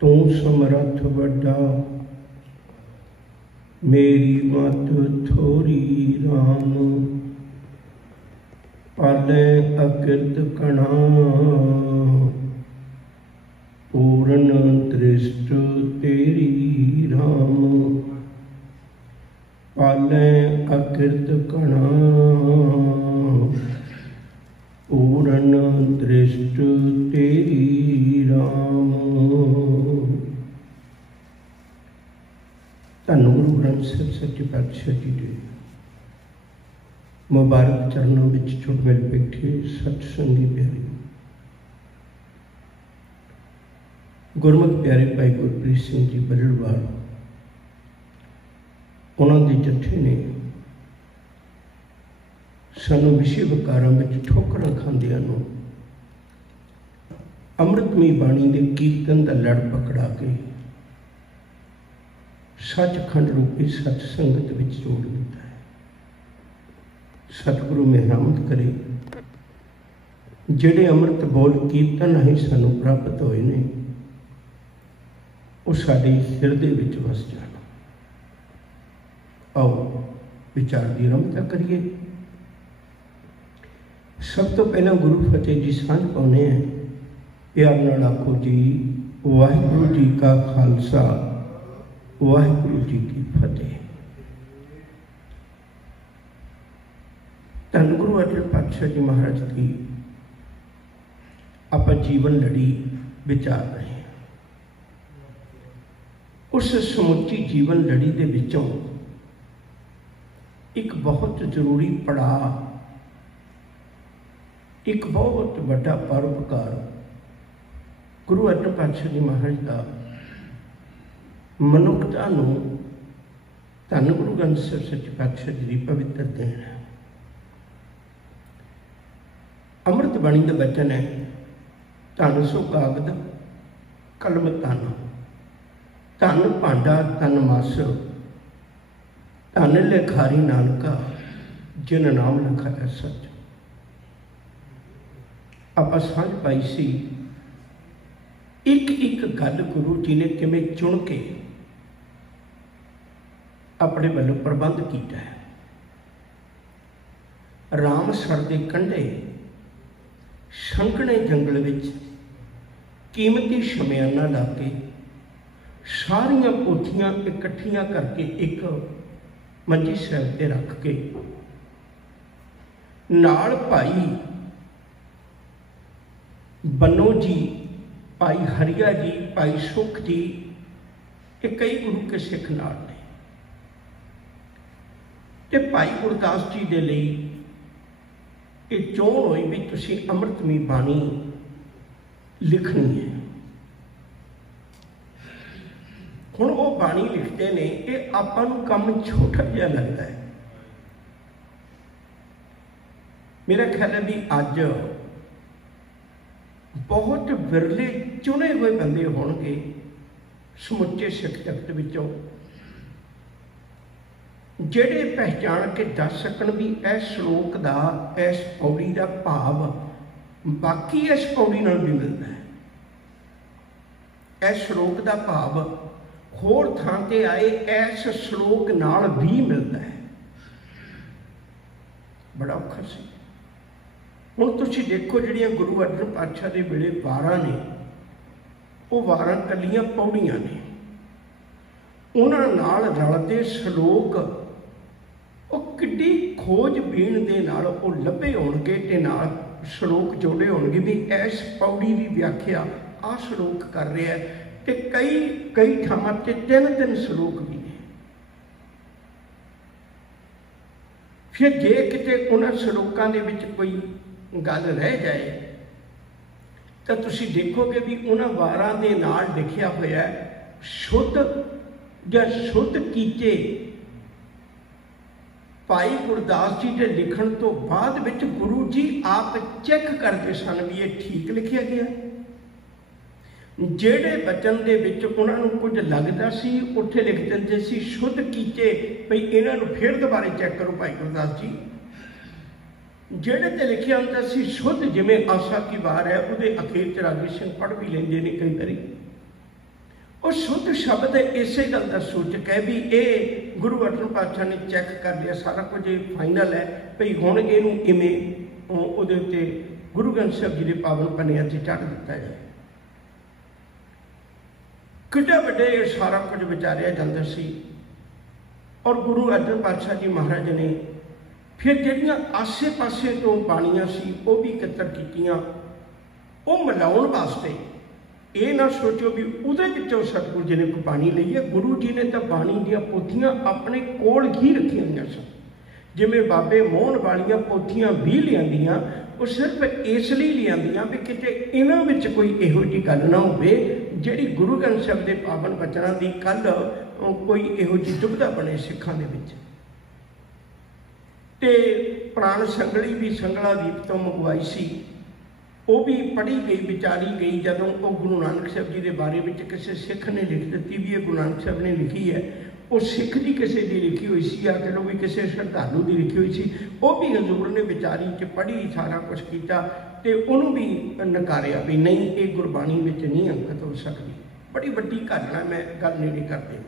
तू समरथ वड्डा मेरी मत थोरी राम, पाले अकृत कणा पूर्ण दृष्ट तेरी राम, पाले अकृत कणा पूर्ण दृष्ट तेरी राम। धन गुरु ग्रंथ साहिब सच्चे पातशाह जी के मुबारक चरणों में छुट मिल बैठे सत्संगी प्यारे गुरमुख प्यारे भाई गुरप्रीत सिंह जी बलड़वाल, उन्होंने जत्थे ने सानू विषय विकारां में ठोकरां खांदियां नूं अमृतमई बाणी के कीर्तन का लड़ पकड़ा के सचखंड रूपी सत्संगत में जोड़ दिता है। सतगुरु मेहरामत करे, जिहड़े अमृत बोल कीर्तन ही सानू प्राप्त होए ने वो साडे हिरदे विच वस जाण। आओ विचार की रमता करिए। सब तो पहला गुरु फतेह जी सांझ पाउने हैं। प्यार नाल आखो जी वाहिगुरू जी का खालसा वाहिगुरू जी की फतेह। धन गुरु अर्जन पातशाह जी महाराज की आप जीवन लड़ी विचार रहे हैं। उस समुची जीवन लड़ी के विचों एक बहुत जरूरी पड़ाव, एक बहुत बड़ा परोपकार गुरु अर्जन पातशाह जी महाराज का मनुखता नूं धन गुरु ग्रंथ साहिब सच्चे पातशाह जी की पवित्र देन है। अमृत बाणी का वचन है, धन सो कागद कलम धन, धन भांडा धन मास, धन लिखारी नानका जिन नाम लिखाया सच। आप सांझ पाई सी एक एक गल गुरु जी ने किवें चुन के अपने वालों प्रबंध किया है। राम सर के कंढे संघने जंगल विच कीमती शमियाना ला के सारिया पोथियां इकट्ठियां करके एक मंजी साहिब ते रख के नाल भाई बनो जी, भाई हरिया जी, भाई सुख जी, ये कई गुरु के सिख नाल ने ते भाई गुरदास जी दे लई ये चोण होई भी तुसीं अमृतमई बाणी लिखनी है। हुण वो बाणी लिखते ने, ये आपां नूं काम छोटा जिहा लगता है। मेरा ख्याल है भी अज बहुत विरले चुने हुए बंदे होणगे समुचे सिख जगत विचों जिहड़े पहचान के दस सकण भी इस श्लोक का, इस पौड़ी का भाव बाकी इस पौड़ी नाल भी मिलता है। इस श्लोक का भाव होर थां ते आए इस श्लोक नाल भी मिलता है। बड़ा औखा सी। हुण तुसीं देखो जिहड़ियां गुरु अर्जन पातशाह दे वेले वारां ने, वो वारां कलियां पौड़ियां ने, उन्हां नाल रलदे श्लोक वो किड्डी खोजबीन दे नाल वो लभे होणगे ते नाल श्लोक जोड़े होणगे भी इस पौड़ी की व्याख्या आ श्लोक कर रहा है। ते कई कई थावां ते तीन तीन श्लोक भी ने। फिर जे किते उन्हां श्लोकां दे विच कोई गल रह जाए तो तुसीं देखोगे भी उन्हां वारां दे नाल लिखिया होया शुद्ध या शुद्ध कीचे भाई गुरदास जी के लिखण तो बाद विच गुरु जी आप चेक करते सन भी ये ठीक लिखिया गया। ਜਿਹੜੇ बचन ਦੇ ਵਿੱਚ ਉਹਨਾਂ ਨੂੰ कुछ लगता सी ਉੱਥੇ लिख ਦਿੰਦੇ ਸੀ शुद्ध कीचे भई ਇਹਨਾਂ ਨੂੰ फिर दोबारे चेक करो भाई गुरदास जी। ਜਿਹੜੇ ਤੇ लिखिया ਹੁੰਦਾ ਸੀ शुद्ध जिमें आशा की वार है ਉਹਦੇ अखीर 'ਚ राजी सिंह पढ़ भी लेंदे ने कई बारी। वो शुद्ध शब्द इस गल का सूचक है भी ये गुरु अर्जन पातशाह ने चैक कर लिया सारा कुछ फाइनल है भई हुण इहनूं इवें उहदे उत्ते गुरु ग्रंथ साहिब जी के पावन पन्नियां ते चढ़ दिता जाए। किड्डा वड्डे सारा कुछ विचारिया जांदा सी और गुरु अर्जन पातशाह जी महाराज ने फिर जिहड़ियां आसे पासे तो बाणियां सी वो भी इकट्ठा कीतियां वो मिलाउण वास्ते। ये ना सोचो भी उहदे विचों सतगुरु जी ने कोई बाणी लई है, गुरु जी ने तो बाणी दीआं पोथियां अपने कोल ही रखियां होईयां सन। जिवें बाबे मोहन वालियां पोथियां भी लिआंदियां वो सिर्फ इसलिए लिआंदियां भी किते इन्हां विच कोई इहो जी गल ना होवे जिहड़ी गुरु ग्रंथ साहिब दे पावन बचनां दी कल कोई इहो जी दुविधा बने सिखां दे विच। ते प्राण संगली भी संगला दीप तो मंगवाई सी, वो भी पढ़ी गई विचारी गई जदों वो गुरु नानक साहब जी के बारे में किसी सिख ने लिख दी भी ये गुरु नानक साहब ने लिखी है, वो सिख की किसी की लिखी हुई सी या कह लो भी किसी श्रद्धालु की लिखी हुई सी, वो भी हजूर ने विचारी च पढ़ी सारा कुछ किया तो उन्होंने भी नकारिया भी नहीं ये गुरबाणी में नहीं अंकित हो सकती। बड़ी वड्डी घटना मैं गल नेड़े करते।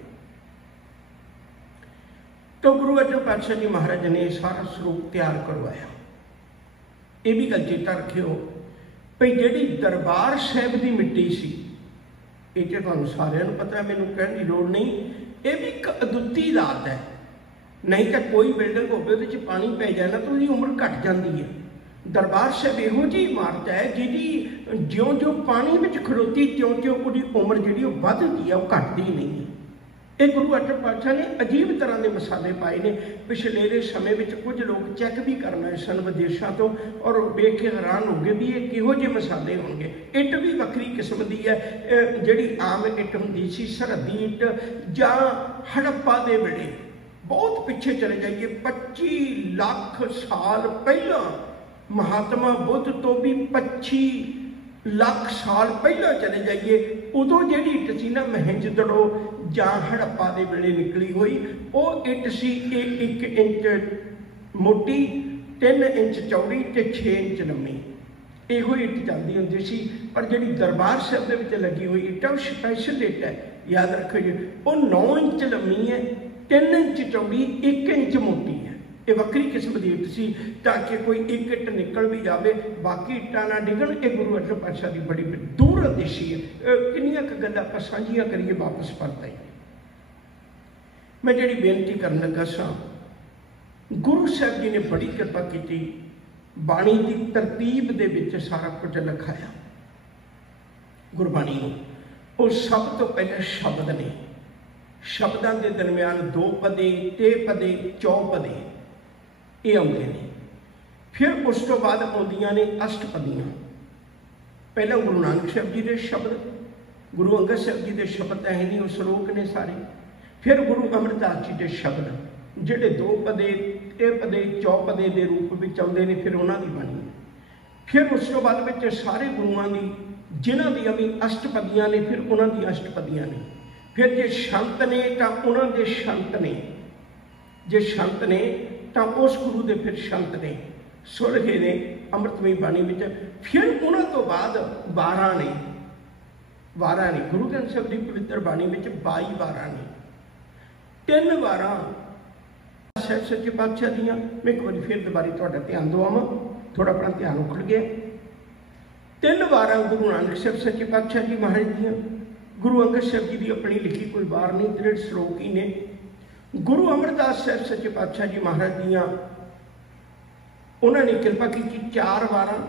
तो गुरु अर्जन पातशाह जी महाराज ने सारा स्वरूप तैयार करवाया। ये भी गल चेता रखियो भई जिहड़ी दरबार साहिब की मिट्टी सी ये तो तुहानूं सारिआं नूं पता है, मैनूं कहण दी लोड़ नहीं, ये भी एक अदुੱਤੀ दात है। नहीं तो कोई बिल्डिंग होवे उहदे च पानी पै जाए ना तो उसकी उम्र घट जाती है। दरबार साहिब इहो जी इमारत है जिहदी ज्यों ज्यों पानी में खड़ोती त्यों त्यों उसकी उम्र जिहड़ी वो वधदी है, वो घटदी नहीं है। ये गुरु अर्जन पातशाह ने अजीब तरह के मसाले पाए ने। पिछले समय में कुछ लोग चैक भी करना है सन विदेशों तो और वेख के हैरान हो गए भी ये किहो जे मसाले होंगे। इट भी वक्री किस्म की है, जिहड़ी आम इट होंदी सी सरहदी इट जां हड़प्पा दे वेले बहुत पिछे चले जाइए 25 लाख साल पहला, महात्मा बुद्ध तो भी 25 लाख साल पहला चले जाइए उदों जिहड़ी इट सी ना महंजदड़ो जां हड़प्पा दे वेले निकली हुई वो इट सी 1 इंच मोटी 3 इंच चौड़ी ते 6 इंच लंबी इहो इट चलती होंदी सी। पर जिहड़ी दरबार साहिब दे विच लगी हुई इट वो स्पैशल इट है, याद रखो जी, वो 9 इंच लंबी है, 3 इंच चौड़ी, 1 इंच मोटी है। ये वक्री किस्म की इट सी ताकि कोई एक इट निकल भी जाए बाकी इट्टां ना डिगन। ये गुरु अर्जन पातशाह की बड़ी दूर अंदेशी है। किन्नियां क गल्लां आपां सांझियां करिए वापस परत आई। मैं जिहड़ी बेनती करन लगा सां, गुरु साहब जी ने बड़ी कृपा की, बाणी की तरतीब दे विच सारा कुछ लिखाया। गुरबाणी नूं वो सब तो पहले शब्द ने, शब्दों के दरम्यान 2 पदे, 3 पदे, 4 पदे ये आते हैं। फिर उस तो बाद आउंदियां ने अष्टपदियां। पहला गुरु नानक साहब जी के शब्द, गुरु अंगद साहब जी के शब्द है नहीं, वो श्लोक ने सारे। फिर गुरु अमरदास जी के शब्द जिहड़े 2 पदे, 3 पदे, 4 पदे के रूप में आउंदे ने, फिर उन्होंने बाणी। फिर उस तो बाद में सारे गुरुआं की जिन्हां दी भी अष्टपदियां ने, फिर उन्होंने अष्टपदियां ने। फिर जे संत ने तो उन्होंने संत ने, जे संत ने तो उस गुरु के फिर संत ने सुलहे ने अमृतमई बाणी में। फिर उन्होंने तो बाद 12 ने, 12 ने गुरु ग्रंथ साहिब की पवित्र बाणी में 22 12 ने। 3 वारां साहिब सच्चे पातशाह दियां। मैं एक बार फिर दोबारा तुहाडा ध्यान दवावां, थोड़ा अपना ध्यान उखड़ गया। 3 वारां गुरु नानक साहिब सच्चे पातशाह जी महाराज दियां। गुरु अंगद साहब जी की अपनी लिखी कोई वार नहीं, 3 श्लोक ही ने। गुरु अमरदास साहब सच्चे पातशाह जी महाराज दियां उन्होंने कृपा की 4 वारां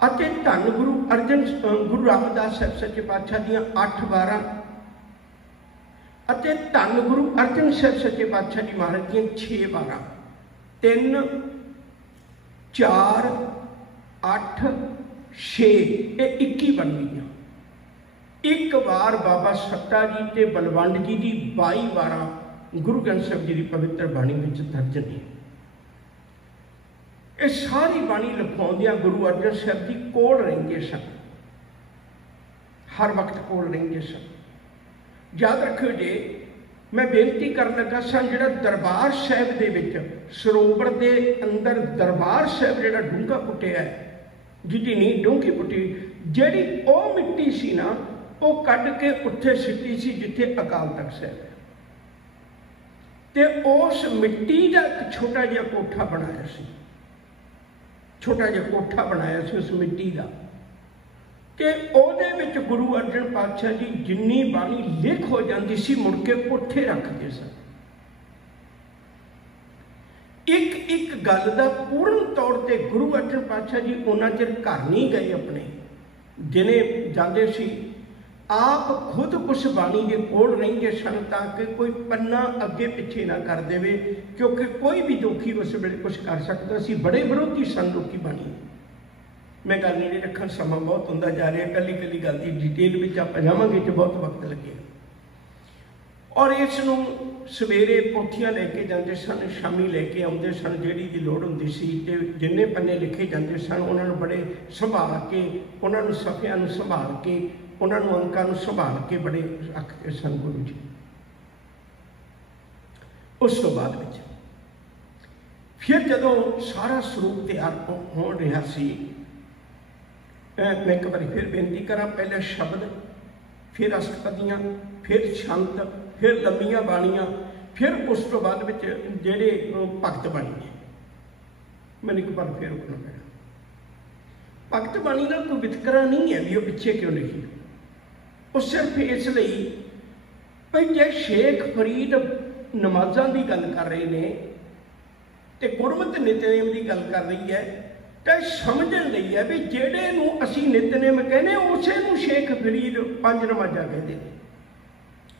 अते धन गुरु अर्जन गुरु रामदास साहब सच्चे पातशाह दियां 8 वारां अते धन गुरु अर्जन साहब सच्चे पातशाह जी महाराज दियां 6 वारां। 3 4 8 6 ये 21 बन गई। एक बार बाबा सत्ता जी ते बलवंड जी की 22 वारां गुरु ग्रंथ साहिब जी की पवित्र बाणी में दर्ज ने। ये सारी बाणी लिखवाउंदियां गुरु अर्जन साहब जी कोल रहिंदे सन, हर वक्त कोल रहिंदे सन। याद रखियो जे मैं बेनती कर लगा सा, जिहड़ा दरबार साहिब दे विच सरोवर दे अंदर दरबार साहिब जिहड़ा डूंघा पुट्टिया है, जिहदी नींह डूंघी पुट्टी, जिहड़ी ओ मिट्टी सी ना वो कढ़ के उत्थे सिੱਟੀ सी जिथे अकाल तख्त साहिब है। ते उस मिट्टी का एक छोटा जिहा कोठा बनाया सी, छोटा जिहा कोठा बनाया सी उस मिट्टी का, कि ਉਹਦੇ ਵਿੱਚ गुरु अर्जन पातशाह जी जिन्नी बाणी लिख हो जाती सी मुड़ के उत्थे रखते सन। एक एक गल का पूर्ण तौर पर गुरु अर्जन पातशाह जी उन्ना चिर घर नहीं गए, अपने दिने जाते सी आप खुद उस बाणी के कोल रहेंगे सन, ताकि कोई पन्ना अगे पिछे ना कर देवे, क्योंकि कोई भी दुखी उस वे कुछ कर सकता सी। बड़े विरोधी सन लोकी बाणी। मैं गल नहीं रखन, समा बहुत होंदा जा रहा, कली कली गल की डिटेल में आप जावांगे तो बहुत वक्त लगे। और इसनूं सवेरे पोथियां लैके जाते सन, शामी लैके आउंदे सन, जिहड़ी दी लोड़ हुंदी सी, ते जिन्ने पन्ने लिखे जाते सन उन्होंने बड़े संभाल के, उन्होंने सफियां नूं संभाल के, उन्होंने अंकां नूं संभाल के बड़े रखते सन गुरु जी। उस तो बाद विच फिर जदों सारा स्वरूप तैयार हो रहा सी, मैं एक बार फिर बेनती करा, पहले शब्द, फिर अष्टपदियाँ, फिर छंत, फिर लंबियां बाणियां, फिर उस तो बाद विच जेड़े भगत बाणी ने। मैंने एक बार फिर रुकना पैना। भगत बाणी का कोई वितकरा नहीं है भी वो पिछे क्यों लिखी, वो सिर्फ इसलिए भाई जे शेख फरीद नमाज़ां की गल कर रहे हैं तो गुरमत नितनेम की गल कर रही है, तो समझण लई है भी जेड़े नूं असीं नितनेम कहने उसे नूं शेख फरीद पंज नमाज़ां कहते हैं।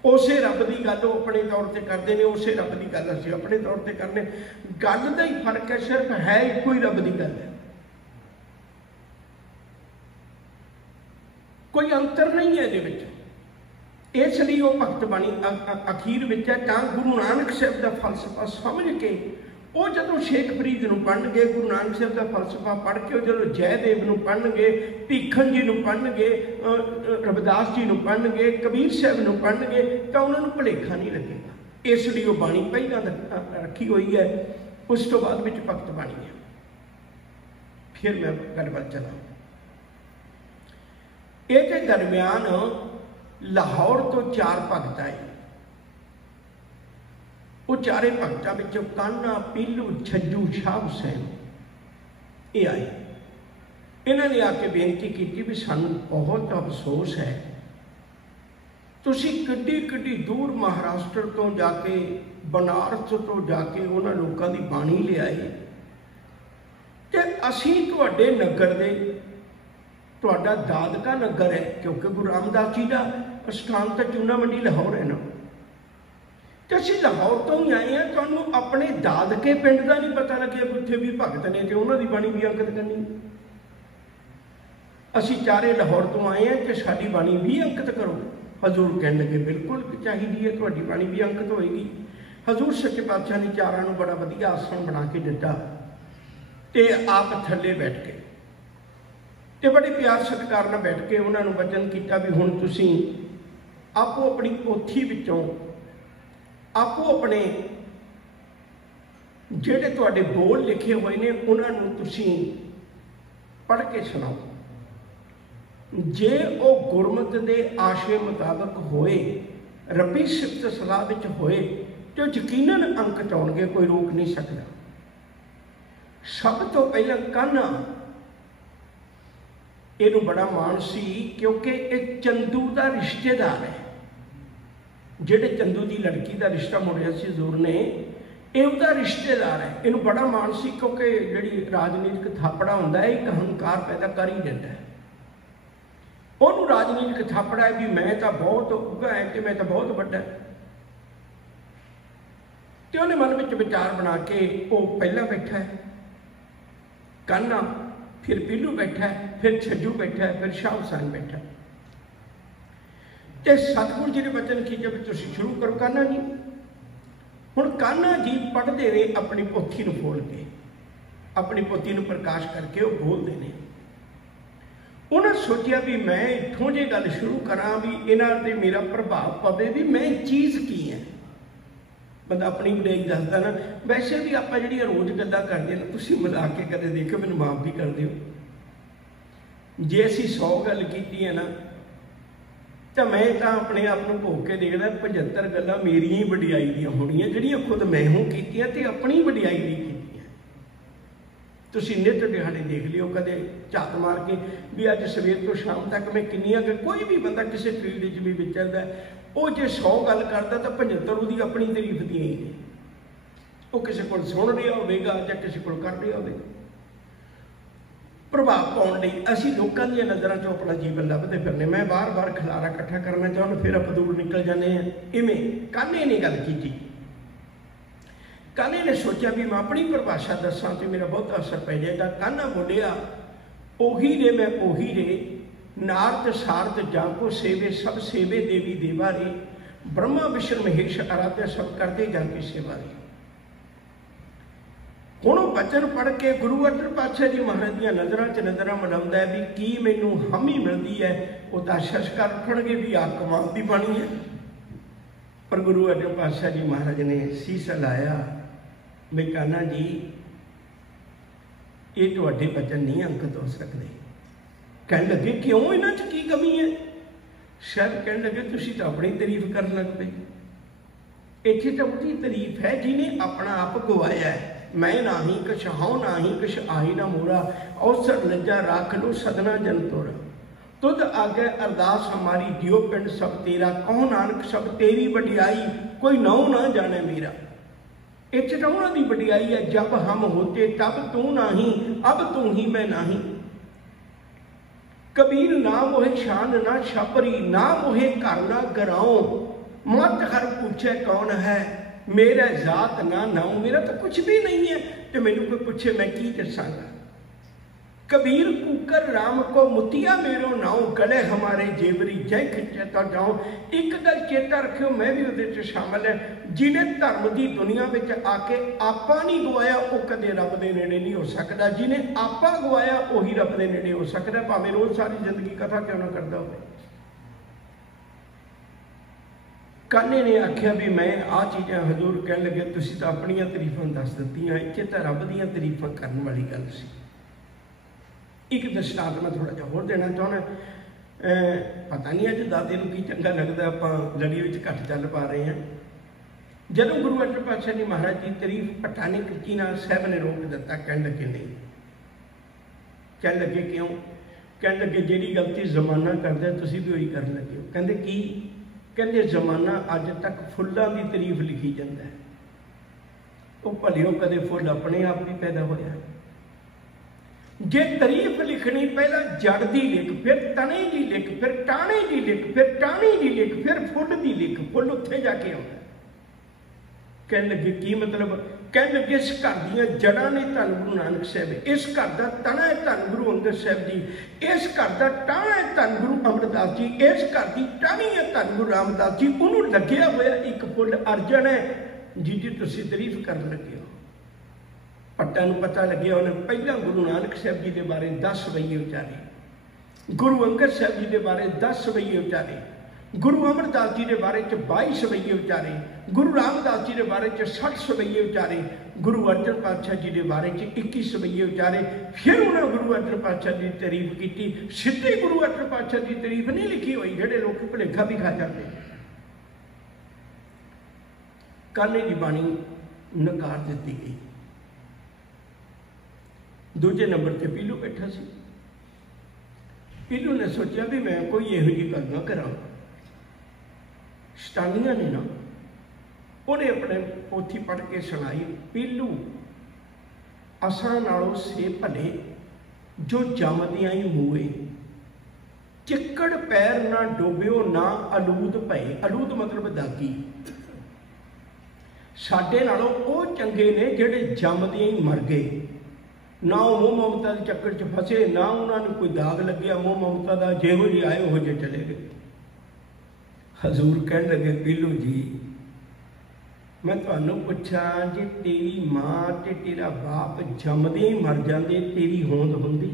उसे रब की गल वो अपने तौर पर करते हैं, उसे रब की गल असीं अपने तौर पर करने। गल का ही फर्क है, सिर्फ है एको ही रब की गल है, कोई अंतर नहीं है ये विच। इसलिए वो भगत बाणी अखीर विच है। तां गुरु नानक साहब का फलसफा समझ के वो जदों शेख फरीद नूं पढ़नगे, गुरु नानक साहब का फलसफा पढ़ के जो जयदेव नूं पढ़नगे, भीखन जी नूं पढ़नगे, रविदास जी नूं पढ़नगे, कबीर साहब नूं पढ़नगे, तो उन्होंने भुलेखा नहीं लगेगा। इसलिए वो बाणी पहलां रखी हुई है, उस तो बाद विच भगत बाणी है। फिर मैं गलबात चला। ये दरम्यान लाहौर तो 4 भगत आए। वो चारे भगतों में कान्हा, पीलू, छज्जू, शाह हुसैन ये आए। इन्होंने आके बेनती की भी सानू बहुत अफसोस है, तुसी किड्डी किड्डी दूर महाराष्ट्र तो जाके, बनारस तो जाके उन्होंने लोगों की बाणी ले आए, तो असी तुहाडे नगर दे, तुहाडा दादका नगर है, क्योंकि गुरु रामदास जी का स्थान तो चूना मंडी लाहौर है ना, तो असीं लाहौर तो ही आए हैं, तुहानूं अपने दादके पिंड का नहीं पता लगे उत्थे भी भगत ने तो उन्होंने बाणी भी अंकित करनी। असीं चारे लाहौर तो आए हैं कि साडी बाणी भी अंकित करो। हजूर कह लगे बिल्कुल चाहिए है, तुहाडी बाणी भी अंकित होएगी। हजूर सच्चे पातशाह ने चारां नूं बड़ा वधिया आसन बना के दिता, ते आप थल्ले बैठ के ते बड़े प्यार सत्कार नाल बैठ के उन्होंने वचन किया भी हुण तुसीं आपो अपनी पोथी विचों आपो अपने जेड़े तुहाडे बोल लिखे हुए ने उन्होंने तुसीं पढ़ के सुनाओ। जे वो गुरमत के आशे मुताबक होए, रब्बी सिफत सलाह विच होए, तो यकीनन अंक आउणगे, कोई रोक नहीं सकता। सब तो पहला कान्हा, इनू बड़ा मान सी क्योंकि एक चंदू का रिश्तेदार है, जेड़े चंदू की लड़की का रिश्ता मुड़िया सी हजूर ने, यह रिश्तेदार है। इनू बड़ा मान सी क्योंकि जी राजनीतिक थापड़ा होंदा है, एक अहंकार पैदा कर ही देता है। उन्होंने राजनीतिक थापड़ा है भी मैं तो बहुत उगा है कि मैं तो बहुत बड़ा है, तो उन्हें मन में विचार बना के वो पहला बैठा है कान्हा, फिर पीलू बैठा है, फिर छज्जू बैठा है, फिर शाह हुसैन बैठा है। तो सतगुरु जी ने वचन की जब तुम शुरू करो कान्हा जी। हुण कान्हा जी पढ़ते रहे अपनी पोथी को खोल के, अपनी पोथी को प्रकाश करके वो बोलते हैं। उन्होंने सोचा भी मैं इत्थों जे गल शुरू करा भी इन्हां ते मेरा प्रभाव पवे भी मैं चीज़ की है। बंदा अपनी बुराई दसदा ना, वैसे भी आप जी रोज़ गल्लां करते हैं ना, तुसीं मिला के कदे देखो, मैनूं माफ़ भी कर दिओ जे असीं 100 गल कीती है ना, तो मैं तो अपने आप को भोग के देखदा 75 गल्लां मेरियां ही वडियाई दियां होणीਆਂ ਜਿਹੜੀਆਂ खुद मैं हूँ कीतियां ते अपनी वडियाई नहीं कीतियां। तुसीं नित दिहाड़े देख लिओ, कदे झात मार के भी अज सवेर तो शाम तक मैं किन्नियां कोई भी बंदा किसी फील्ड च भी विचरदा वो जे 100 गल करदा तो 75 उसदी अपनी तारीफ दियां ही ने। वो किसी को सुन रहा होगा या किसी को कर रहा होगा। प्रभाव पाने लई असीं लोकां दी नज़रां चों अपना जीवन लभदे फिरने। मैं बार बार खिलारा इकट्ठा करना चाहुंदा, फिर आप दूर निकल जाते हैं। इवें कान्हे ने गल कीती। कान्हे ने सोचा भी मैं अपनी परिभाषा दसां तो मेरा बहुत असर पै जाएगा। कान्हा बोलिया, ओही रे मैं ओही रे, नारद सारद जाको सेवे, सब सेवे देवी देवा रे, ब्रह्मा विष्णु महेश आराध्य सब करते जाके सेवा रे। हुण बचन पढ़ के गुरु अर्जन पातशाह जी महाराज दी नज़रां च नज़रां मिलाउंदा है भी की मैनूं हामी मिलदी है। वो तो शशकार उठणगे भी आ कमाल दी बाणी है। पर गुरु अर्जन पातशाह जी महाराज ने सीस लाया भी कान्हा जी ये तुहाडे बचन नहीं अंकित हो सकते। कहण लगे क्यों, इन्हां च की कमी है? शायद कहण लगे तुसीं तां अपनी तारीफ करन लग पए। इत्थे तां उहदी तारीफ है जिन्हें अपना आप गवाया है। मैं ना ही कछ हाउ ना ही कछ आही ना मोरा, अवसर लज्जा राख लो सदना जन तोरा। तुद आगे अरदास हमारी दियो पिंड सब तेरा, कहो नानक सब तेरी वडियाई, कोई नौ ना जाने मेरा। इत्थे तां उहनां दी वडियाई है, जब हम होते तब तू नाही, अब तू ही मैं नाही। कबीर ना मोहे शान ना छपरी, ना मोहे घर ना गराओ, मत हर पूछे कौन है, मेरा जात ना नाऊ। मेरा तो कुछ भी नहीं है, तो मैनू कोई पूछे मैं की दसांगा। कबीर कुकर राम को मुतिया मेरो नाऊ, गले हमारे जेवरी जय खिंचे तो जाओ। एक गल चेता रखियो, मैं भी उहदे शामिल है, जिन्हें धर्म की दुनिया में आके आपा नहीं गवाया वो कदे रब के नेड़े नहीं हो सकता। जिन्हें आपा गवाया उही रब के नेड़े हो सकता, भावें रोज सारी जिंदगी कथा क्यों ना करता हो। कान्हे ने आख्या भी मैं आ चीज़ां हजूर कह लगे तुसीं तां अपनियां तारीफां दस दित्तियां, इत्थे तां रब दीयां तारीफां करन वाली गल सी। एक दृष्टांत मैं थोड़ा जिहा होर देना चाहुंदा। पता नहीं अज दादे नूं की चंगा लगदा, आपां लड़ी विच घट चल पा रहे हैं। जदों गुरु अर्जन पातशाह जी महाराज की तारीफ पता नहीं की ना साहब ने रोक दिता। कहण लगे नहीं, कहण लगे क्यों? कहण लगे जिहड़ी गलती जमाना करदा तुसीं भी उही करन लगे हो। कहंदे की? कहते जमाना अज तक फुलों की तारीफ लिखी जाता है। वो भलियों कदे फुल अपने आप भी पैदा होया। जे तारीफ लिखनी पहला जड़ की लिख, फिर तने की लिख, फिर टाणे की लिख, फिर टाणी की लिख, फिर फुल की लिख। फुल उत्थे जाके आता। कहने लगे की मतलब? कहने लगे इस घर दियां जड़ां ने धन गुरु नानक साहब, इस घर का तना है धन गुरु अंगद साहब जी, इस घर का टाणा है धन गुरु अमरदास जी, इस घर की टाणी है धन गुरु रामदास जी। उन्होंने लग्या होया एक फुल अर्जन है जिहदी तुसीं तारीफ करन लगे हो। पट्टा नूं पता लग्या उन्हें पहला गुरु नानक साहब जी के बारे 10 रवैये उचारे, गुरु अंगद साहब जी के बारे 10 रवैये उचारे, गुरु अमरदास जी के बारे 22 रवैये उचारे, गुरु रामदास जी के बारे 60 रवैये उचारे, गुरु अर्जन पातशाह जी के बारे 21 रवैये उचारे। फिर उन्होंने गुरु अर्जन पातशाह जी की तारीफ की। सीधे गुरु अर्जन पातशाह की तारीफ नहीं लिखी हुई, जेडे लोग भुलेखा भी खा जाते। कान्हे की बाणी नकार दी गई। दूजे नंबर पर पीलू बैठा सी। पीलू ने सोचा भी मैं कोई यहो जी गल ना करा। शतानिया ने ना उन्हें अपने पोथी पढ़ के सुनाई, पीलू असां नालों से भले जो जमदियां ही मूए, चिक्कड़ पैर ना डोबियो ना अलूद भए। अलूद मतलब दागी। साडे नालों वो चंगे ने जिहड़े जमदियां ही मर गए, ना वो मोह ममता के चक्कर च फसे, ना उन्होंने कोई दाग लग्या मोह ममता का, जिहो जी आए उहो जे चले गए। हजूर कह लगे पीलू जी मैं तुहानू पुछा, जे तेरी मां ते तेरा बाप जमदे ही मर जाते तेरी होंद हुंदी?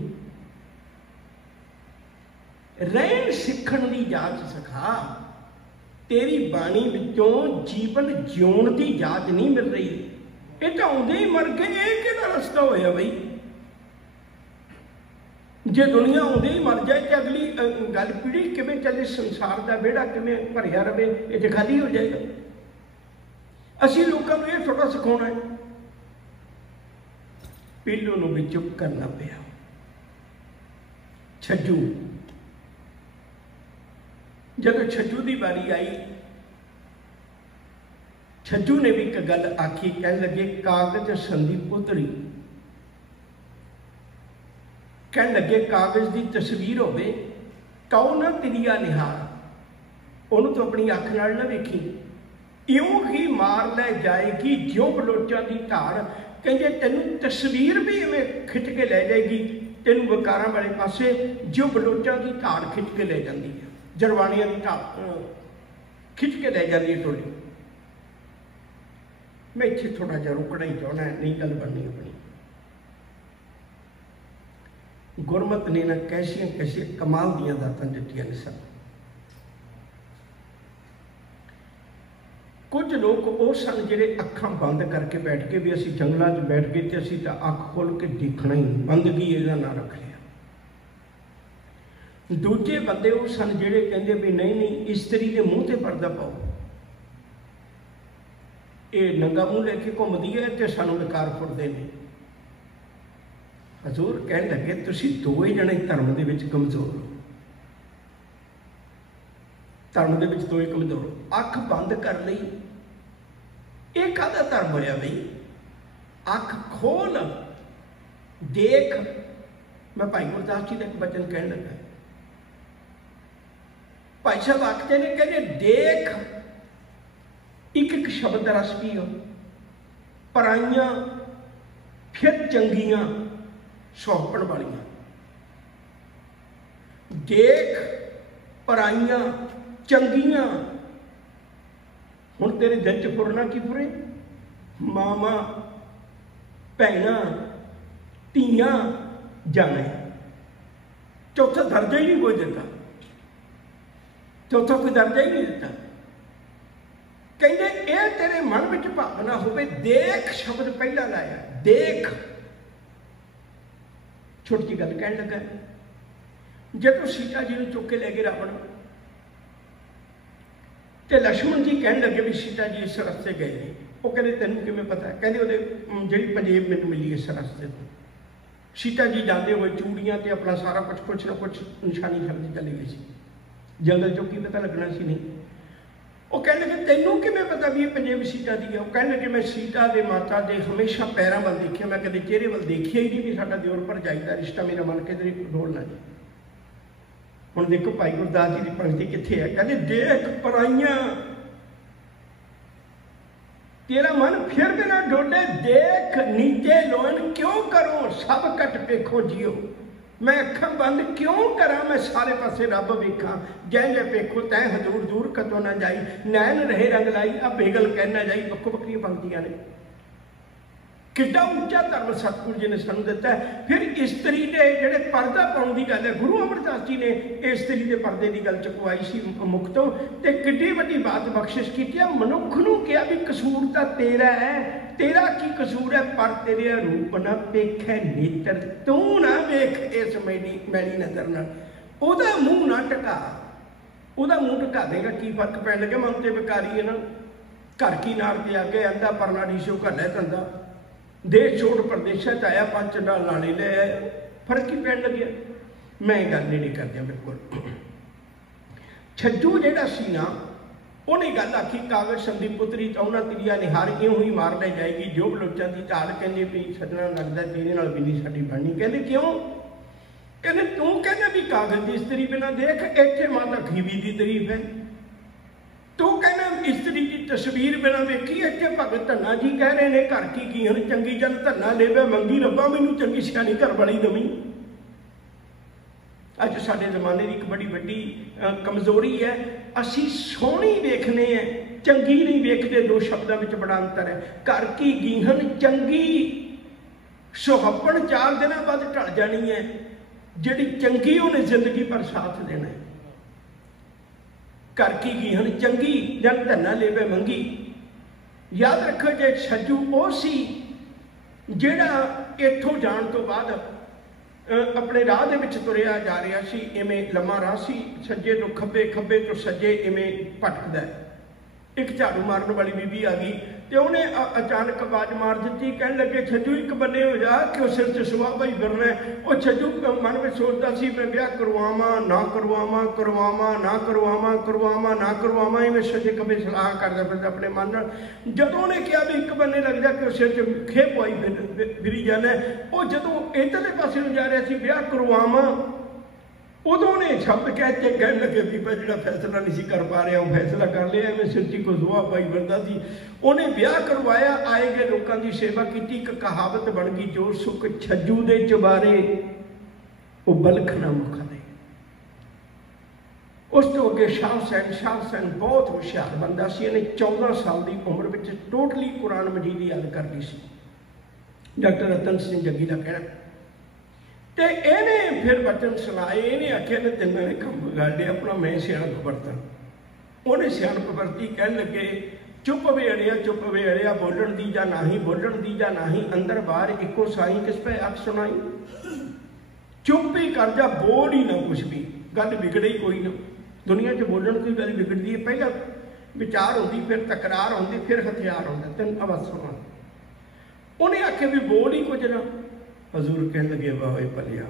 रहन सीखण की जाच सिखा। तेरी बाणी विचों जीवन जिउण की जाच नहीं मिल रही। ये तो आउंदे ही मर गए, ये किहड़ा रस्ता होया बई? जे दुनिया आउंदे ही मर जाए तो अगली गल पीढ़ी किवें चले, संसार का बेड़ा किवें भरिया रहे, ये खाली हो जाएगा। असीं लोगों को यह थोड़ा सिखाना है। पीलू नूं भी चुप करना पिया। छज्जू, जब छज्जू की बारी आई, छज्जू ने भी एक गल आखी, कह लगे कागज संधि पुतरी, कह लगे कागज की तस्वीर होवे कौ ना तिरिया निहार, उन्होंने तो अपनी अख नाल ना वेखी, इउं ही मार लै जाएगी ज्यों बलोचां दी धार। कहते तेनू तस्वीर भी इवें खिंच के लै जाएगी, तेनू वकारां वाले पासे ज्यों बलोचां दी धार खिंच के लै जाती है, जरवाणियां दी धार खिंच के लै जाती है टोली। मैं इत्थे थोड़ा जिहा रुकना ही चाहना है, नहीं गल बननी अपनी। गुरमत ने ना कैसियां कैसियां कमाल दियां दातां दित्तियां ने सन। कुछ लोग वो सन जिहड़े अखां बंद करके बैठ के भी असीं जंगलों च बैठ गए तो असीं तां अख खोल के देखना ही, बंदगी इहदा नां रख लिया। दूजे बंदे वो सन जिहड़े कहंदे भी नहीं नहीं इस्त्री के मूँह ते पर्दा पाओ, ये नंगा मूँह लेके घूमदी है तो सानू बेकार फुटदे ने। हजूर कह लगे तुसीं दोवे जने धर्म दे विच कमजोर हो, धर्म दे विच दोवे कमजोर हो। अख बंद कर लई, ये काहदा धर्म होया बई? अख खोल देख। मैं भाई गुरदास जी का एक वचन कह लगा, भाई साहब आखते ने कहते देख, एक एक शब्द रस पियो, पराइयां फिर चंगियां सौंपण वालियां। देख पराइयां चंगियां, हुण तेरे दिल च फुरना की फुरे? मामा भैणां धीआं जाने। चौथा दर्जा ही नहीं कोई दिता, चौथा कोई दर्जा ही नहीं दिता। कहते ये तेरे मन में भावना होवे, देख शब्द पहला लाया, देख। छोटी जी गल कह लगा, जब सीता जी ने चुक के ले गए रावण, तो लक्ष्मण जी कह लगे भी सीता जी इस रस्ते गए ने। वो कहते तेन किवें पता? कहते वो जी पंजेब मैनूं मिली इस रस्ते तो। सीता जी जाते हुए चूड़ियां तो अपना सारा कुछ ना कुछ निशानी छड्ड चली गई सी, जंगल चो की पता लगना सी नहीं। वो कह लगे तेनों किवें पता भी ये पंजेब सीता दी है? वो कह लगे मैं सीता के माता के हमेशा पैरों वाल देखिया, मैं कभी चेहरे वाल देखिया ही नहीं भी साडा दिओर भरजाई दा रिश्ता मेरा मन के डोलना जी। हुण देखो भाई गुरदास जी की पंक्ति कित्थे है, कहते देख पराइयां तेरा मन फिर भी ना डोले, देख नीचे लोन क्यों करो सब कट पेखो जियो। मैं अखां बंद क्यों करा, मैं सारे पासे रब वेखा, जै जै पेखो तै हजूर दूर कतों ना जाई, नैन रहे रंग लाई अब बेगल कहना जाई। वक्को वक्रियां पंक्तियां ने, किड्डा उच्चा धर्म सतगुरु जी ने सानू दिता है। फिर इस्त्री के जिहड़े पर्दा पाउण दी गल है, गुरु अमरदास जी ने इस्त्री के पर्दे की गल चुकवाई सी मुख तो, ते किड्डी वड्डी बात बख्शिश की। मनुख नूं कहा भी कसूर तां तेरा है, तेरा की कसूर है, पर तेरे रूप ना पेखे नेत्र, तू ना वेख इस मैली नजर नाल, ओहदा मूँह ना टका, ओहदा मूँह टका देगा की फर्क पैण लगे। मन ते बेकारी है ना, घर की नार ते आगे आंदा परनाड़ी सो घलै धंधा, देश छोड़ प्रदेशा आया पंच डाल नाले ले आया, फर्क ही पैन लगे। मैं गल नहीं करदिया बिल्कुल। छज्जू जिहड़ा सी ना, उन्हें गल आखी कागज संधि पुतरी तौना तिरिया निहार, इउं ही मार ले जाएगी जो बलोचां दी ढाल। कहंदे भी सजना लगदा तेरे नाल भी नहीं साडी बननी। कहंदे क्यों? कहंदे तू कहंदा भी कागज की इस्त्री बिना देख, इत्थे माता खीवी की तारीफ है। तू कहना इस्त्री की तस्वीर बिना वेखी, इत्थे भगत धन्ना जी कह रहे हैं घर की कीहन चंगी जन धन्ना लेवे मंगी रब्बा मैनू चंगी सियाणी घर वाली नवीं। अज साडे जमाने की एक बड़ी वड्डी कमजोरी है, असी सोहनी वेखने हैं, चंगी नहीं वेखते। दो शब्दों में बड़ा अंतर है। घर की गीहन चंगी सुहप्पन 4 दिन बाद ढल जानी है, जिहड़ी चंगी उन्हें जिंदगी पर साथ देना है। घर की गीहन चंगी जन धन्ना लेवे मंगी। याद रखो जे छज्जू वो सी जिहड़ा इत्थों जाण तो बाद अपने राह दे विच तुरिया जा रहा सी, इवें लम्मा राह सी, सज्जे तो खब्बे खब्बे तो सज्जे इवें भटकदा है। एक झाड़ू मारन वाली बीबी आ गई तो उन्हें अचानक आवाज मार दी, कहने लगे छज्जू एक बन्ने हो जा कि उस सिर च सुहा भाई फिरना है। वो छज्जू मन में सोचता सी मैं ब्याह करवावां ना करवावां, करवावां ना करवावां, करवावां ना करवावां, इवें सज्जे खब्बे सलाह करदा फिरदा अपने मन नाल। जदों उन्हें कहा भी एक बन्ने लग जा कि उस सिर च खेप पाई फिरी जाना, वो जदों इधरले पासे नूं जा रहा सी ब्याह करवावां, उदों ने शब्द कहते कहने लगे बीबा जो फैसला नहीं कर पा रहा वो फैसला कर लिया, मैं सिरची को सुहा पाई फिरदा सी। उन्हें ब्याह करवाया, आए गए लोगों की सेवा की। एक कहावत बन गई, जो सुख छज्जू दे चबारे वो बलखना मुख दे। उस तो अगे शाह हुसैन बहुत होशियार बंदा सी। इन्हें 14 साल की उम्र में टोटली कुरान मजीद याद कर ली सी। डॉक्टर रतन सिंह जग्गी का कहना। तो इन्हें फिर वचन सुनाए, इन्हें आख्या ने तिना ने कम बिगाड़ लिया अपना, मैं सियाणप बरतां। उन्हें सियाणप बरती, कहने लगे चुप वेड़िया बोलन दी जा नाही, बोलन दी जा नाही, अंदर बाहर इको साई, किस पे अख सुनाई। चुप ही कर जा, बोल ही ना कुछ भी, गल बिगड़े ही कोई ना। दुनिया च बोलन की गल बिगड़ती है, पहला विचार होती, फिर तकरार होती, फिर हथियार होता, तीन आवाज सुना। उन्हें आख्या भी बोल ही कुछ ना। हजूर कहने लगे वाह भलिया,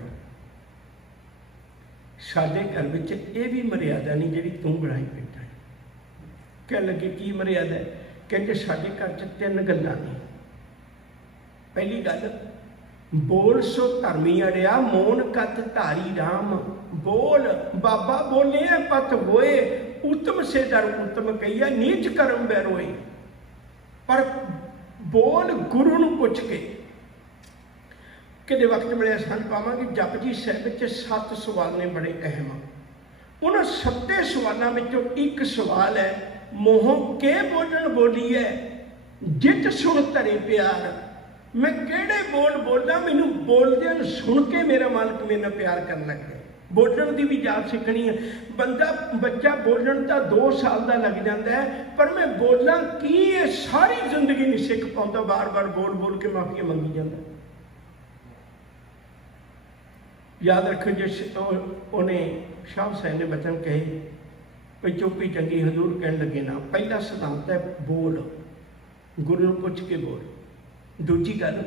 साडे घर में ये भी मर्यादा नहीं जी तू बनाई बैठा है। कह लगे की मर्यादा है, कहते साडे घर च 3 गल्लां ने। पहली गल, बोल सो धर्मी अड़िया, मौन कत धारी राम। बोल बाबा बोले पत होए, उत्तम से दर उत्तम कहिया, नीच कर्म बैरोए। पर बोल गुरु नूं पुछ के। कि वक्त मिले समझ पावांगे जपजी साहिब 7 सवाल ने बड़े अहम। उन्होंने 7 सवालों में एक सवाल है, मोह के बोलन बोली है, जित सुन धरे प्यार। मैं केड़े बोल बोलदा, मैनू बोलदे सुन के मेरा मालिक मेरे प्यार करन लग गया। बोलन की भी जाच सीखनी है। बच्चा बोलन तो 2 साल का लग जाता है, पर मैं बोलां की ये सारी जिंदगी नहीं सीख पाता, बार बार बोल बोल के माफिया मंगी जाता। याद रखो, जिस उन्हें शाह हुसैन ने वचन कहे भाई चुप्पी चंगी, हजूर कहने लगे ना। पहला सिद्धांत है बोल, गुरु को पुछ के बोल। दूजी गल,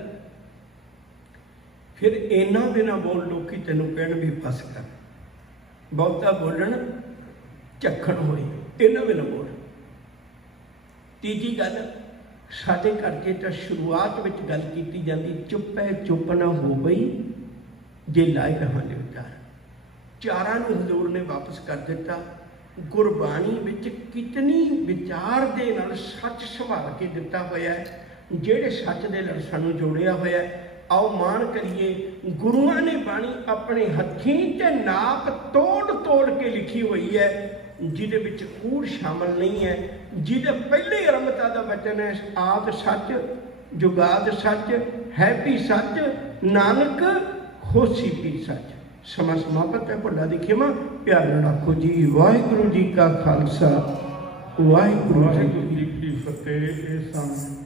फिर इन्ना भी ना बोल लोग तेन कहन भी बस कर, बहुता बोलन झक्खण होई, इन्ना भी ना बोल। तीजी गल, साडे घर च शुरुआत में गल की जाती, चुप है चुप ना हो गई जे लाए रहा विचार। चारां नूं हजूर ने वापस कर दिता। गुरबाणी विच कितनी विचार दे नाल सच संभाल के दिता होया है, जेड़े सच दे नाल सानूं जोड़िया होया है। आओ मान करिए, गुरुआं ने बाणी अपने हत्थीं ते नाप तोड़ तोड़ के लिखी हुई है, जिहदे विच कूड़ शामिल नहीं है, जिहदे पहले अरंभता दा वचन है, आद सच जुगाद सच है भी सच, नानक होसी भी सच। समा समाप्त है, भुला दी खेमा, प्यार रखो जी। वाहिगुरू जी का खालसा, वाहिगुरू जी की फतेह।